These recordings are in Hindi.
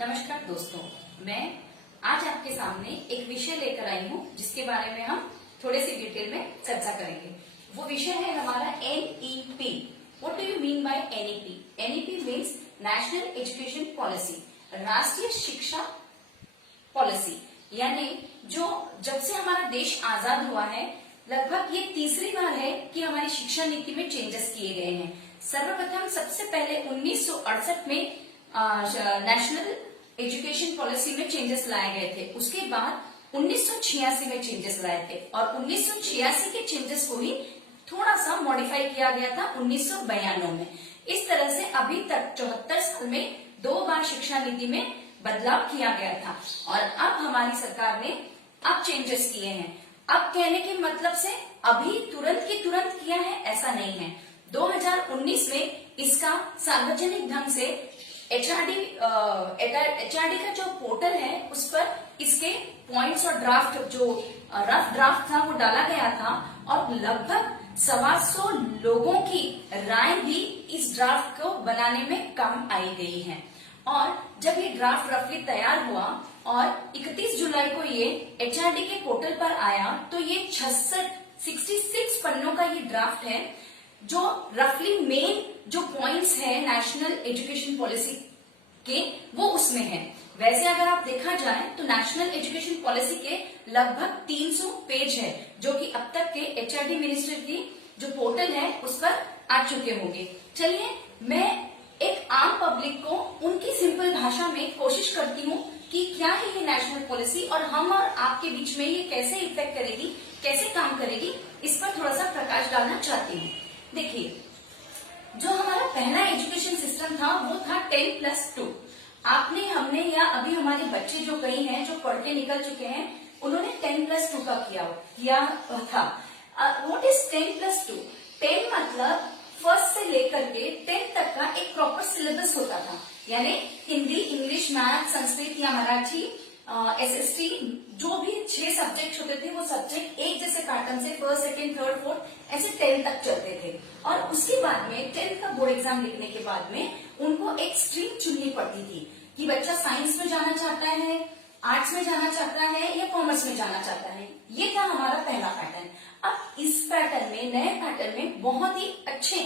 नमस्कार दोस्तों, मैं आज आपके सामने एक विषय लेकर आई हूँ जिसके बारे में हम थोड़े सी डिटेल में चर्चा करेंगे। वो विषय है हमारा NEP। What do you mean by NEP? NEP means national education policy, राष्ट्रीय शिक्षा पॉलिसी। यानी जो जब से हमारा देश आजाद हुआ है, लगभग ये तीसरी बार है कि हमारी शिक्षा नीति में चेंजेस किए गए हैं। सर्वप्रथम सबसे पहले 1968 में नेशनल एजुकेशन पॉलिसी में चेंजेस लाए गए थे। उसके बाद 1986 में चेंजेस लाए थे और 1986 के चेंजेस को ही थोड़ा सा मॉडिफाई किया गया था 1992 में। इस तरह से अभी तक 74 साल में 2 बार शिक्षा नीति में बदलाव किया गया था और अब हमारी सरकार ने अब चेंजेस किए हैं। अब कहने के मतलब से अभी तुरंत की तुरंत किया है ऐसा नहीं है। 2019 में इसका सार्वजनिक ढंग से HRD का जो पोर्टल है उस पर इसके पॉइंट्स और ड्राफ्ट जो रफ ड्राफ्ट था वो डाला गया था और लगभग 125 लोगों की राय भी इस ड्राफ्ट को बनाने में काम आई गई है। और जब ये ड्राफ्ट रफली तैयार हुआ और 31 जुलाई को ये HRD के पोर्टल पर आया तो ये 66 पन्नों का ये ड्राफ्ट है जो रफली मेन जो पॉइंट्स है नेशनल एजुकेशन पॉलिसी के वो उसमें है। वैसे अगर आप देखा जाए तो नेशनल एजुकेशन पॉलिसी के लगभग 300 पेज है जो कि अब तक के HRD मिनिस्टर की जो पोर्टल है उस पर आ चुके होंगे। चलिए मैं एक आम पब्लिक को उनकी सिंपल भाषा में कोशिश करती हूँ कि क्या है ये नेशनल पॉलिसी और हम और आपके बीच में ये कैसे इफेक्ट करेगी, कैसे काम करेगी, इस पर थोड़ा सा प्रकाश डालना चाहती हूँ। देखिए, जो हमारा पहला एजुकेशन सिस्टम था वो था 10+2। आपने हमने या अभी हमारे बच्चे जो कई हैं जो पढ़ के निकल चुके हैं उन्होंने 10+2 का किया था। What is 10+2? 10 मतलब फर्स्ट से लेकर के 10 तक का एक प्रॉपर सिलेबस होता था। यानी हिंदी, इंग्लिश, मैथ, संस्कृत या मराठी, SST जो भी 6 सब्जेक्ट होते थे वो सब्जेक्ट एक जैसे पैटर्न से फर्स्ट, सेकंड, थर्ड, फोर्थ ऐसे 10 तक चलते थे। और उसके बाद में 10 का बोर्ड एग्जाम लिखने के बाद में उनको एक स्ट्रीम चुननी पड़ती थी कि बच्चा साइंस में जाना चाहता है, आर्ट्स में जाना चाहता है या कॉमर्स में जाना चाहता है। ये था हमारा पहला पैटर्न। अब इस पैटर्न में, नए पैटर्न में बहुत ही अच्छे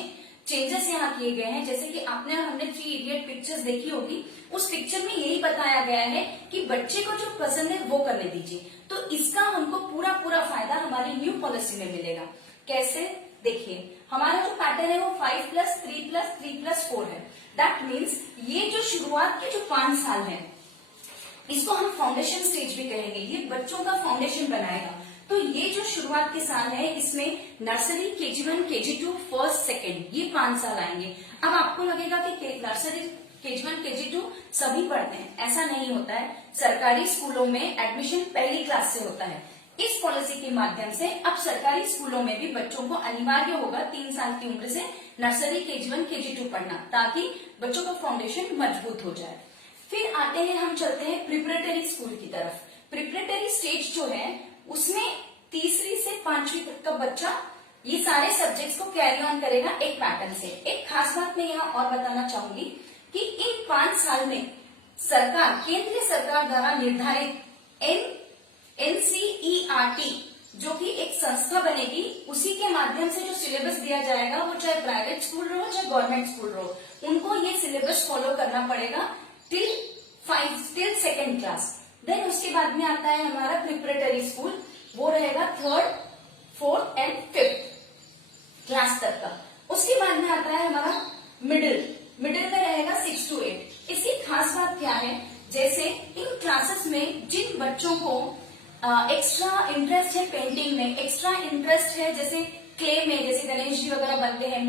चेंजेस यहाँ किए गए हैं। जैसे कि आपने हमने 3 इडियट पिक्चर्स देखी होगी, उस पिक्चर में यही बताया गया है कि बच्चे को जो पसंद है वो करने दीजिए। तो इसका हमको पूरा फायदा हमारी न्यू पॉलिसी में मिलेगा। कैसे? देखिए, हमारा जो पैटर्न है वो 5+3+3+4 है। दैट मीन्स ये जो शुरुआत के जो 5 साल है इसको हम फाउंडेशन स्टेज भी कहेंगे। ये बच्चों का फाउंडेशन बनाएगा। तो ये जो शुरुआत के साल है इसमें nursery, KG1, KG2, first, second, ये 5 साल आएंगे। अब आपको लगेगा कि नर्सरी, KG1, KG2 सभी पढ़ते हैं, ऐसा नहीं होता है। सरकारी स्कूलों में एडमिशन पहली क्लास से होता है। इस पॉलिसी के माध्यम से अब सरकारी स्कूलों में भी बच्चों को अनिवार्य होगा 3 साल की उम्र से नर्सरी, KG1, KG2 पढ़ना, ताकि बच्चों का फाउंडेशन मजबूत हो जाए। फिर आते हैं, हम चलते हैं प्रिपरेटरी स्कूल की तरफ। प्रिपरेटरी स्टेज जो है उसमें तीसरी से 5वीं तक का बच्चा ये सारे सब्जेक्ट्स को कैरी ऑन करेगा एक पैटर्न से। एक खास बात मैं यहाँ और बताना चाहूंगी कि इन 5 साल में सरकार, केंद्रीय सरकार द्वारा निर्धारित NCERT जो कि एक संस्था बनेगी, उसी के माध्यम से जो सिलेबस दिया जाएगा वो चाहे प्राइवेट स्कूल रहो चाहे गवर्नमेंट स्कूल रहो, उनको ये सिलेबस फॉलो करना पड़ेगा टिल सेकेंड क्लास। देन उसके बाद में आता है हमारा प्रिपरेटरी स्कूल, वो रहेगा 3rd, 4th and 5th class तक का। उसके बाद में आता है हमारा मिडिल में रहेगा 6 to 8। इसकी खास बात क्या है, जैसे इन क्लासेस में जिन बच्चों को एक्स्ट्रा इंटरेस्ट है पेंटिंग में, एक्स्ट्रा इंटरेस्ट है जैसे क्ले में, जैसे गणेश जी वगैरह बनते हैं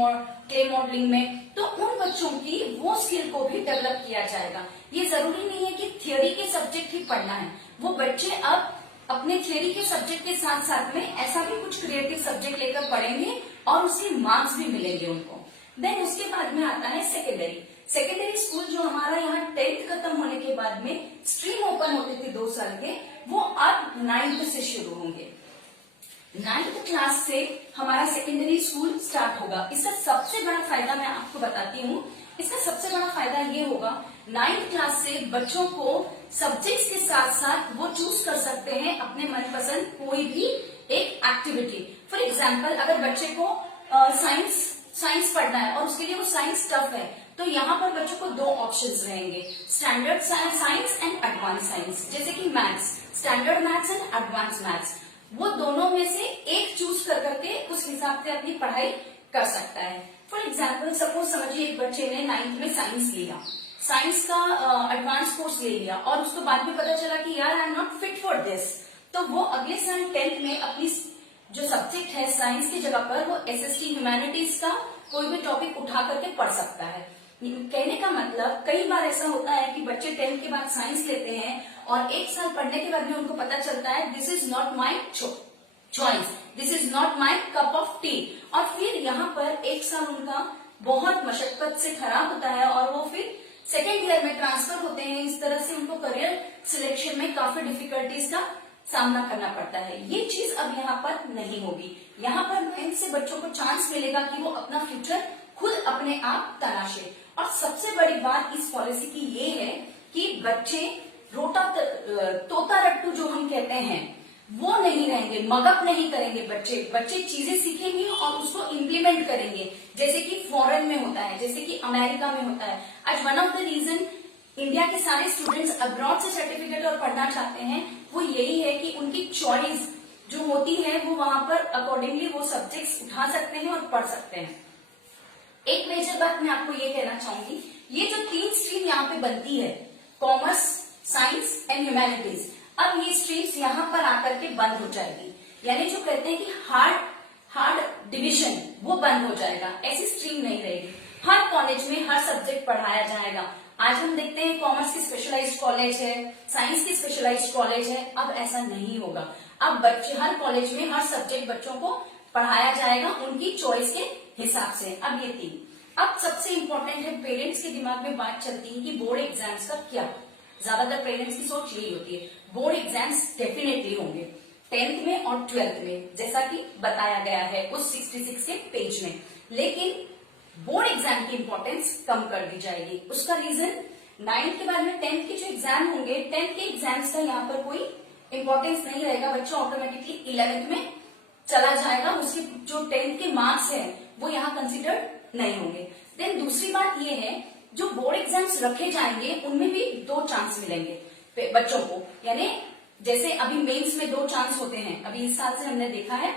क्ले मॉडलिंग में, तो उन बच्चों की वो स्किल को भी डेवलप किया जाएगा। ये जरूरी नहीं है कि थियोरी के सब्जेक्ट ही पढ़ना है, वो बच्चे अब अपने थियोरी के सब्जेक्ट के साथ साथ में ऐसा भी कुछ क्रिएटिव सब्जेक्ट लेकर पढ़ेंगे और उसके मार्क्स भी मिलेंगे उनको। देन उसके बाद में आता है सेकेंडरी स्कूल, जो हमारा यहाँ 10th खत्म होने के बाद में स्ट्रीम ओपन होते थे 2 साल के, वो अब 9th से शुरू होंगे। 9th क्लास से हमारा सेकेंडरी स्कूल स्टार्ट होगा। इसका सबसे बड़ा फायदा मैं आपको बताती हूँ। इसका सबसे बड़ा फायदा ये होगा 9th क्लास से बच्चों को सब्जेक्ट्स के साथ साथ वो चूज कर सकते हैं अपने मनपसंद कोई भी एक एक्टिविटी। फॉर एग्जाम्पल, अगर बच्चे को साइंस पढ़ना है और उसके लिए वो साइंस टफ है, तो यहाँ पर बच्चों को 2 ऑप्शंस रहेंगे, standard science and advance science. जैसे कि maths, standard maths and advance maths, वो दोनों में से एक चूज कर करके उस हिसाब से अपनी पढ़ाई कर सकता है। फॉर एग्जाम्पल, सपोज समझिए एक बच्चे ने 9th में साइंस लिया, साइंस का एडवांस कोर्स ले लिया और उसको बाद में पता चला कि यार I am not fit for this, तो वो अगले साल 10th में अपनी जो सब्जेक्ट है साइंस की जगह पर वो एसएसटी ह्यूमैनिटीज का कोई भी टॉपिक उठा करके पढ़ सकता है। कहने का मतलब, कई बार ऐसा होता है कि बच्चे 10th के बाद साइंस लेते हैं और 1 साल पढ़ने के बाद में उनको पता चलता है this is not my choice, this is not my cup of T, और फिर यहाँ पर 1 साल उनका बहुत मशक्कत से खराब होता है और वो फिर सेकेंड ईयर में ट्रांसफर होते हैं। इस तरह से उनको करियर सिलेक्शन में काफी डिफिकल्टीज का सामना करना पड़ता है। ये चीज अब यहाँ पर नहीं होगी। यहाँ पर 9th से बच्चों को चांस मिलेगा कि वो अपना फ्यूचर खुद अपने आप तलाशे। और सबसे बड़ी बात इस पॉलिसी की ये है कि बच्चे तोता रट्टू जो हम कहते हैं वो नहीं रहेंगे, मगअप नहीं करेंगे। बच्चे चीजें सीखेंगे और उसको इम्प्लीमेंट करेंगे, जैसे कि फॉरेन में होता है, जैसे कि अमेरिका में होता है। आज one of the reason India के सारे स्टूडेंट्स अब्रॉड से सर्टिफिकेट और पढ़ना चाहते हैं वो यही है कि उनकी चॉइस जो होती है वो वहां पर अकॉर्डिंगली वो सब्जेक्ट्स उठा सकते हैं और पढ़ सकते हैं। एक मेजर बात मैं आपको ये कहना चाहूंगी, ये जो 3 स्ट्रीम यहाँ पे बनती है, कॉमर्स, साइंस एंड ह्यूमैनिटीज, अब ये स्ट्रीम्स यहाँ पर आकर के बंद हो जाएगी। यानी जो कहते हैं कि हार्ड डिविजन वो बंद हो जाएगा, ऐसी स्ट्रीम नहीं रहेगी। हर कॉलेज में हर सब्जेक्ट पढ़ाया जाएगा। आज हम देखते हैं कॉमर्स की स्पेशलाइज्ड कॉलेज है, साइंस की स्पेशलाइज्ड कॉलेज है, अब ऐसा नहीं होगा। अब बच्चे हर कॉलेज में हर सब्जेक्ट बच्चों को पढ़ाया जाएगा उनकी चॉइस के हिसाब से। अब ये 3, अब सबसे इम्पोर्टेंट है, पेरेंट्स के दिमाग में बात चलती है कि बोर्ड एग्जाम्स का क्या, ज्यादातर पेरेंट्स की सोच यही होती है बोर्ड एग्जाम्स डेफिनेटली होंगे 10th में और 12th में, जैसा कि बताया गया है उस 66 के पेज में। लेकिन बोर्ड एग्जाम की इंपॉर्टेंस कम कर दी जाएगी। उसका रीजन, 9th के बाद में 10th के जो एग्जाम होंगे, 10th के एग्जाम्स का यहाँ पर कोई इंपॉर्टेंस नहीं रहेगा। बच्चा ऑटोमेटिकली 11th में चला जाएगा, उसके जो 10th के मार्क्स हैं वो यहाँ कंसिडर्ड नहीं होंगे। देन दूसरी बात ये है, जो बोर्ड एग्जाम्स रखे जाएंगे उनमें भी 2 चांस मिलेंगे बच्चों को। यानी जैसे अभी मेंस में 2 चांस होते हैं, अभी इस साल से हमने देखा है,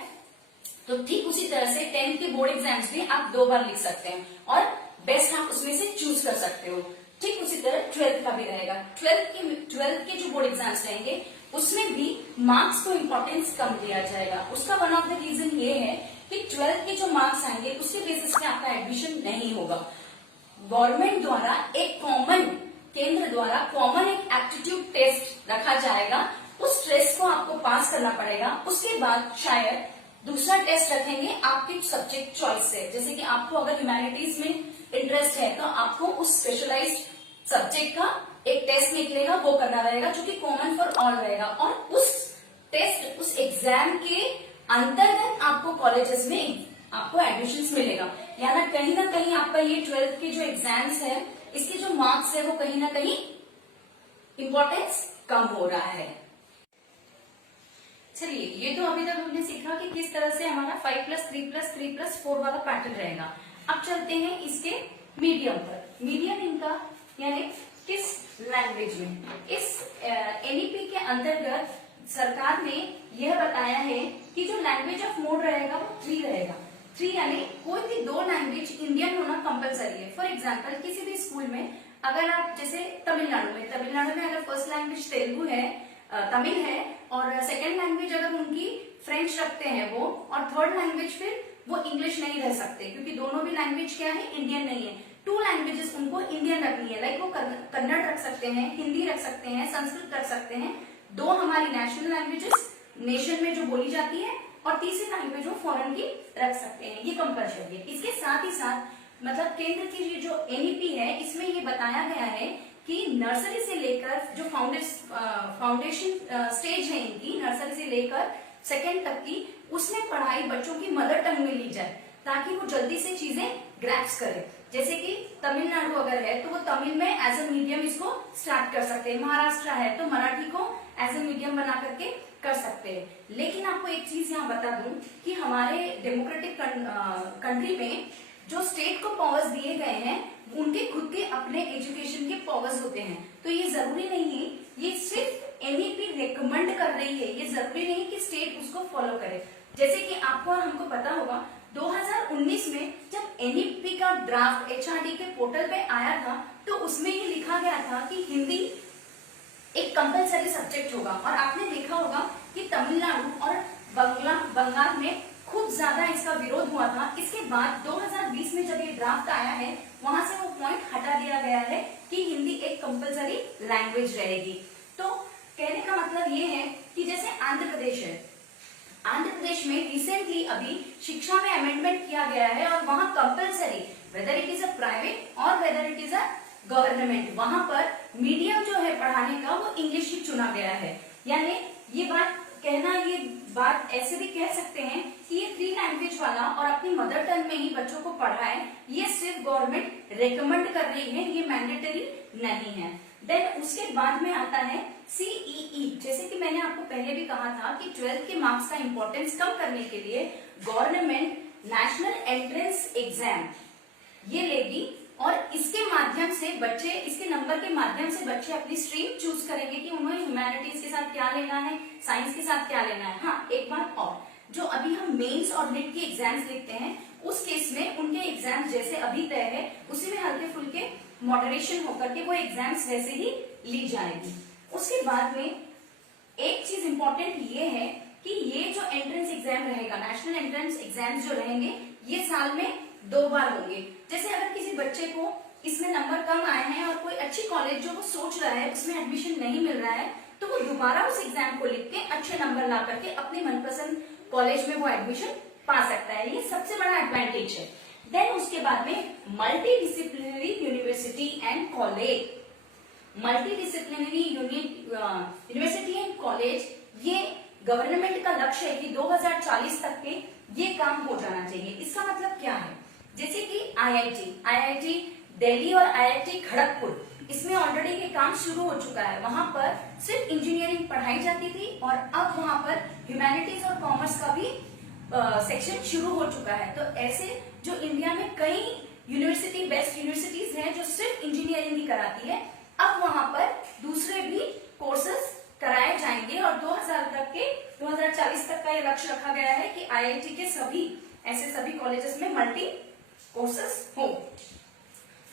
तो ठीक उसी तरह से 10th के बोर्ड एग्जाम्स भी आप 2 बार लिख सकते हैं और बेस्ट आप उसमें से चूज कर सकते हो। ठीक उसी तरह 12th का भी रहेगा। 12th के जो बोर्ड एग्जाम्स रहेंगे उसमें भी मार्क्स को इम्पोर्टेंस कम दिया जाएगा। उसका वन ऑफ द रीजन ये है कि 12th के जो मार्क्स आएंगे उसके बेसिस पे आपका एडमिशन नहीं होगा। गवर्नमेंट द्वारा एक कॉमन, केंद्र द्वारा कॉमन एक एप्टीट्यूड टेस्ट रखा जाएगा, उस टेस्ट को आपको पास करना पड़ेगा। उसके बाद शायद दूसरा टेस्ट रखेंगे आपके सब्जेक्ट चॉइस से। जैसे कि आपको अगर ह्यूमैनिटीज में इंटरेस्ट है तो आपको उस स्पेशलाइज्ड सब्जेक्ट का एक टेस्ट निकलेगा, वो करना रहेगा जो कि कॉमन फॉर ऑल रहेगा। और उस टेस्ट, उस एग्जाम के अंतर्गत आपको कॉलेजेस में आपको एडमिशन मिलेगा। यानी कहीं ना कहीं आपका ये 12th के जो एग्जाम्स है, इसके जो मार्क्स है वो कहीं ना कहीं इम्पोर्टेंस कम हो रहा है। चलिए, ये तो अभी तक हमने सीखा कि किस तरह से हमारा 5+3+3+4 वाला पैटर्न रहेगा। अब चलते हैं इसके मीडियम पर। मीडियम इनका यानी किस लैंग्वेज में। इस एनईपी के अंतर्गत सरकार ने यह बताया है कि जो लैंग्वेज ऑफ मोड रहेगा वो 3 रहेगा। 3 यानी कोई भी 2 लैंग्वेज इंडियन होना कंपलसरी है। फॉर एग्जाम्पल, किसी भी स्कूल में अगर आप जैसे तमिलनाडु में अगर फर्स्ट लैंग्वेज तेलुगु है, तमिल है, और सेकेंड लैंग्वेज अगर उनकी फ्रेंच रखते हैं वो, और थर्ड लैंग्वेज फिर वो इंग्लिश नहीं रह सकते, क्योंकि दोनों भी लैंग्वेज क्या है, इंडियन नहीं है। 2 लैंग्वेजेस उनको इंडियन रखनी है। लाइक वो कन्नड़ रख सकते हैं, हिंदी रख सकते हैं, संस्कृत रख सकते हैं। 2 हमारी नेशनल लैंग्वेजेस नेशन में जो बोली जाती है, और तीसरी लैंग्वेज वो फॉरेन की रख सकते हैं। ये कंपल्सरी है। इसके साथ ही साथ मतलब केंद्र की ये जो एनईपी है इसमें ये बताया गया है कि नर्सरी से लेकर जो फाउंडेशन स्टेज है इनकी, नर्सरी से लेकर सेकेंड तक की, उसमें पढ़ाई बच्चों की मदर टंग में ली जाए ताकि वो जल्दी से चीजें ग्रैप्स करें। जैसे कि तमिलनाडु अगर है तो वो तमिल में एज अ मीडियम इसको स्टार्ट कर सकते हैं, महाराष्ट्र है तो मराठी को एज अ मीडियम बना करके कर सकते हैं। लेकिन आपको एक चीज यहाँ बता दूं कि हमारे डेमोक्रेटिक कंट्री में जो स्टेट को पावर्स दिए गए हैं उनके खुद के अपने एजुकेशन के पावर्स होते हैं। तो ये जरूरी नहीं है, ये सिर्फ एनईपी रिकमेंड कर रही है, ये जरूरी नहीं कि स्टेट उसको फॉलो करे। जैसे कि आपको और हमको पता होगा 2019 में जब एनईपी का ड्राफ्ट एचआरडी के पोर्टल पे आया था तो उसमें ये लिखा गया था कि हिंदी एक कंपलसरी सब्जेक्ट होगा। और आपने देखा होगा कि तमिलनाडु और बंगाल में खूब ज्यादा इसका विरोध हुआ था। इसके बाद 2020 में जब ये ड्राफ्ट आया है वहां से वो पॉइंट हटा दिया गया है कि हिंदी एक कंपलसरी लैंग्वेज रहेगी। तो कहने का मतलब ये है कि जैसे आंध्र प्रदेश है, आंध्र प्रदेश में रिसेंटली अभी शिक्षा में अमेंडमेंट किया गया है और वहां compulsory whether it is a private और whether it is a government, वहां पर मीडियम जो है पढ़ाने का वो इंग्लिश ही चुना गया है। यानी ये बात ऐसे भी कह सकते हैं कि ये 3 लैंग्वेज वाला और अपनी मदर टंग में ही बच्चों को पढ़ाए, ये सिर्फ गवर्नमेंट रेकमेंड कर रही है, ये मैंडेटरी नहीं है। देन उसके बाद में आता है सीईई। जैसे कि मैंने आपको पहले भी कहा था कि 12th के मार्क्स का इंपॉर्टेंस कम करने के लिए गवर्नमेंट नेशनल एंट्रेंस एग्जाम ये लेगी और इसके माध्यम से बच्चे, इसके नंबर के माध्यम से बच्चे अपनी स्ट्रीम चूज करेंगे कि उन्हें ह्यूमैनिटीज के साथ क्या लेना है, साइंस के साथ क्या लेना है। हाँ, एक बात और, जो अभी हम मेंस और नेट के एग्जाम्स लिखते हैं उस केस में उनके एग्जाम्स जैसे अभी तय है उसी में हल्के फुल्के मॉडरेशन होकर के वो एग्जाम्स वैसे ही ली जाएगी। उसके बाद में एक चीज इंपॉर्टेंट ये है कि ये जो एंट्रेंस एग्जाम रहेगा, नेशनल एंट्रेंस एग्जाम्स जो रहेंगे ये साल में 2 बार होंगे। जैसे अगर किसी बच्चे को इसमें नंबर कम आए हैं और कोई अच्छी कॉलेज जो वो सोच रहा है उसमें एडमिशन नहीं मिल रहा है तो वो दोबारा उस एग्जाम को लिख के अच्छे नंबर ला करके अपने मनपसंद कॉलेज में वो एडमिशन पा सकता है। ये सबसे बड़ा एडवांटेज है। देन उसके बाद में multi disciplinary university and college, multi disciplinary university and college, ये गवर्नमेंट का लक्ष्य है कि 2040 तक के ये काम हो जाना चाहिए। इसका मतलब क्या है, जैसे कि आईआईटी दिल्ली और आईआईटी खड़गपुर, इसमें ऑलरेडी ये काम शुरू हो चुका है। वहां पर सिर्फ इंजीनियरिंग पढ़ाई जाती थी और अब वहां पर ह्यूमैनिटीज और कॉमर्स का भी सेक्शन शुरू हो चुका है। तो ऐसे जो इंडिया में कई यूनिवर्सिटी, बेस्ट यूनिवर्सिटीज हैं जो सिर्फ इंजीनियरिंग ही कराती है, अब वहां पर दूसरे भी कोर्सेज कराए जाएंगे और 2040 तक का ये लक्ष्य रखा गया है कि आईआईटी के सभी कॉलेजेस में मल्टी कोर्सेज हो।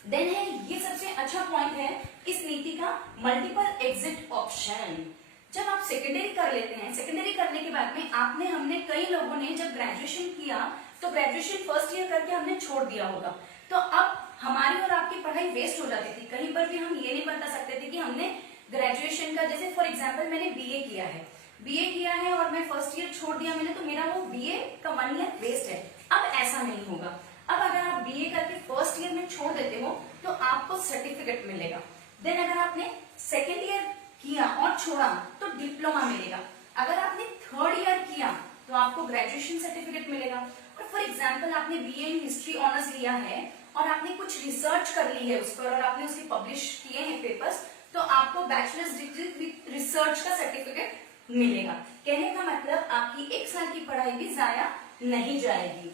देन है, ये सबसे अच्छा पॉइंट है इस नीति का, मल्टीपल एग्जिट ऑप्शन। जब आप सेकेंडरी कर लेते हैं, सेकेंडरी करने के बाद में हमने कई लोगों ने जब ग्रेजुएशन किया तो ग्रेजुएशन फर्स्ट ईयर करके हमने छोड़ दिया होगा, तो अब हमारी और आपकी पढ़ाई वेस्ट हो जाती थी। कहीं पर भी हम ये नहीं बता सकते थे कि हमने ग्रेजुएशन का, जैसे फॉर एग्जाम्पल मैंने बीए किया है और मैं फर्स्ट ईयर छोड़ दिया मैंने, तो मेरा वो बीए का 1 ईयर वेस्ट है। अब ऐसा नहीं होगा। अब अगर आप बीए करके फर्स्ट ईयर में छोड़ देते हो तो आपको सर्टिफिकेट मिलेगा। देन अगर आपने सेकेंड ईयर किया और छोड़ा तो डिप्लोमा मिलेगा। अगर आपने थर्ड ईयर किया तो आपको ग्रेजुएशन सर्टिफिकेट मिलेगा। और फॉर एग्जाम्पल आपने बीए इन हिस्ट्री ऑनर्स लिया है और आपने कुछ रिसर्च कर ली है उस पर और आपने उसके पब्लिश किए हैं पेपर्स, तो आपको बैचलर्स डिग्री विद रिसर्च का सर्टिफिकेट मिलेगा। कहने का मतलब आपकी 1 साल की पढ़ाई भी जाया नहीं जाएगी।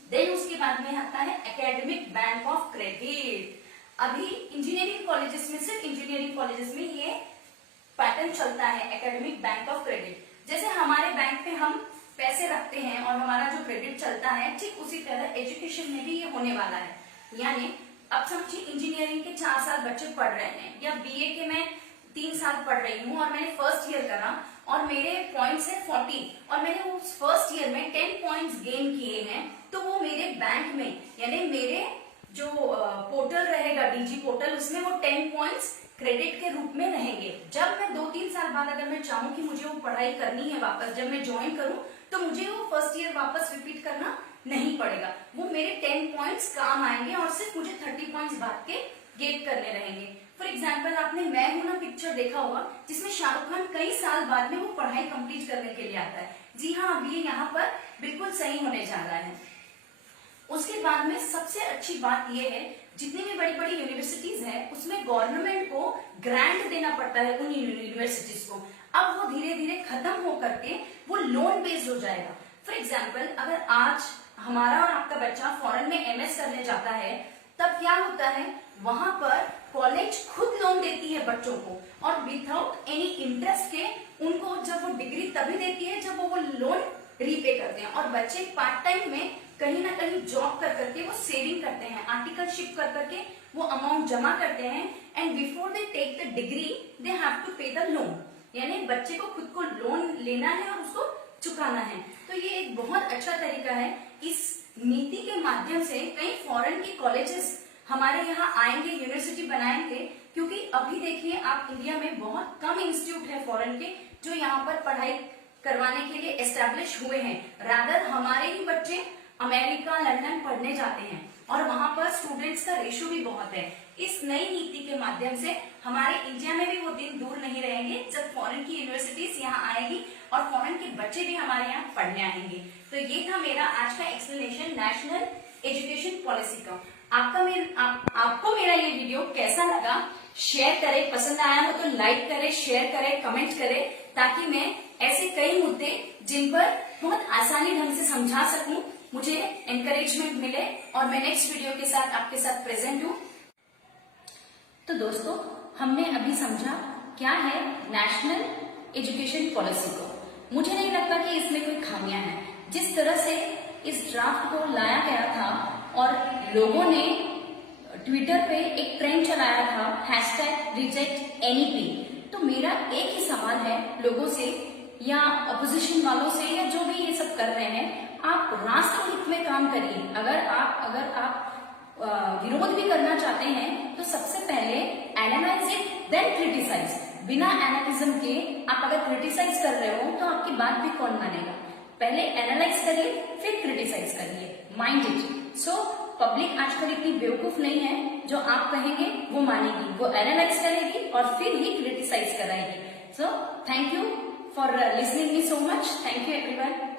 देन उसके बाद में आता है एकेडमिक बैंक ऑफ क्रेडिट। अभी इंजीनियरिंग कॉलेजेस में, सिर्फ इंजीनियरिंग कॉलेजेस में ये पैटर्न चलता है एकेडमिक बैंक ऑफ क्रेडिट। जैसे हमारे बैंक में हम पैसे रखते हैं और हमारा जो क्रेडिट चलता है, ठीक उसी तरह एजुकेशन में भी ये होने वाला है। यानी अब समझिए इंजीनियरिंग के 4 साल बच्चे पढ़ रहे हैं या बीए के मैं 3 साल पढ़ रही हूँ और मैंने फर्स्ट ईयर करा और मेरे पॉइंट्स है 40 और मैंने उस फर्स्ट ईयर में 10 पॉइंट्स गेन किए हैं, तो वो मेरे बैंक में, यानी मेरे जो पोर्टल रहेगा डीजी पोर्टल, उसमें वो 10 पॉइंट्स क्रेडिट के रूप में रहेंगे। जब मैं 2-3 साल बाद अगर मैं चाहूँ कि मुझे वो पढ़ाई करनी है वापस, जब मैं ज्वाइन करूँ तो मुझे वो फर्स्ट ईयर वापस रिपीट करना नहीं पड़ेगा। वो मेरे 10 पॉइंट्स काम आएंगे और सिर्फ मुझे 30 पॉइंट्स बाद के गेट करने रहेंगे। फॉर एग्जाम्पल आपने मैं हूं ना पिक्चर देखा होगा जिसमें शाहरुख खान कई साल बाद में वो पढ़ाई कंप्लीट करने के लिए आता है। जी हाँ, अब ये यहाँ पर बिल्कुल सही होने जा रहा है। उसके बाद में सबसे अच्छी बात यह है, जितनी भी बड़ी बड़ी यूनिवर्सिटीज है उसमें गवर्नमेंट को ग्रांट देना पड़ता है उन यूनिवर्सिटीज को। अब वो धीरे धीरे खत्म हो करके वो लोन बेस्ड हो जाएगा। फॉर एग्जाम्पल, अगर आज हमारा और आपका बच्चा फॉरेन में एमएस करने जाता है, तब क्या होता है, वहां पर कॉलेज खुद लोन देती है बच्चों को, और विदाउट एनी इंटरेस्ट के उनको जब वो डिग्री तभी देती है जब वो लोन रीपे करते हैं। और बच्चे पार्ट टाइम में कहीं ना कहीं जॉब कर करके वो सेविंग करते हैं, आर्टिकलशिप कर करके वो अमाउंट जमा करते हैं, and before they take the degree they have to pay the loan. यानी बच्चे को खुद को लोन लेना है और उसको चुकाना है। तो ये एक बहुत अच्छा तरीका है। इस नीति के माध्यम से कई फॉरेन के कॉलेजेस हमारे यहाँ आएंगे, यूनिवर्सिटी बनाएंगे, क्योंकि अभी देखिए आप इंडिया में बहुत कम इंस्टीट्यूट है फॉरेन के जो यहाँ पर पढ़ाई करवाने के लिए एस्टेब्लिश हुए हैं। रादर हमारे ही बच्चे अमेरिका, लंदन पढ़ने जाते हैं और वहां पर स्टूडेंट्स का रेशियो भी बहुत है। इस नई नीति के माध्यम से हमारे इंडिया में भी वो दिन दूर नहीं रहेंगे जब फॉरेन की यूनिवर्सिटीज यहाँ आएगी और फॉरेन के बच्चे भी हमारे यहाँ पढ़ने आएंगे। तो ये था मेरा आज का एक्सप्लेनेशन नेशनल एजुकेशन पॉलिसी का। आपको मेरा ये वीडियो कैसा लगा, शेयर करें, पसंद आया हो तो लाइक करें, शेयर करें, कमेंट करें, ताकि मैं ऐसे कई मुद्दे जिन पर बहुत आसानी ढंग से समझा सकूं, मुझे एनकरेजमेंट मिले और मैं नेक्स्ट वीडियो के साथ आपके साथ प्रेजेंट हूं। तो दोस्तों, हमने अभी समझा क्या है नेशनल एजुकेशन पॉलिसी को। मुझे नहीं लगता कि इसमें कोई खामियां हैं। जिस तरह से इस ड्राफ्ट को लाया गया था और लोगों ने ट्विटर पे एक ट्रेंड चलाया था #rejectNEP, तो मेरा एक ही सवाल है लोगों से या अपोजिशन वालों से या जो भी ये सब कर रहे हैं, आप राष्ट्र हित में काम करिए। अगर आप विरोध भी करना चाहते हैं तो सबसे पहले एनालाइज इट देन क्रिटिसाइज। बिना एनालिज्म के आप अगर क्रिटिसाइज कर रहे हो तो आपकी बात भी कौन मानेगा। पहले एनालाइज करिए फिर क्रिटिसाइज करिए, माइंड इट। सो पब्लिक आजकल इतनी बेवकूफ नहीं है, जो आप कहेंगे वो मानेगी, वो एनालाइज करेगी और फिर ही क्रिटिसाइज कराएगी। So thank you for listening me so much. Thank you everyone.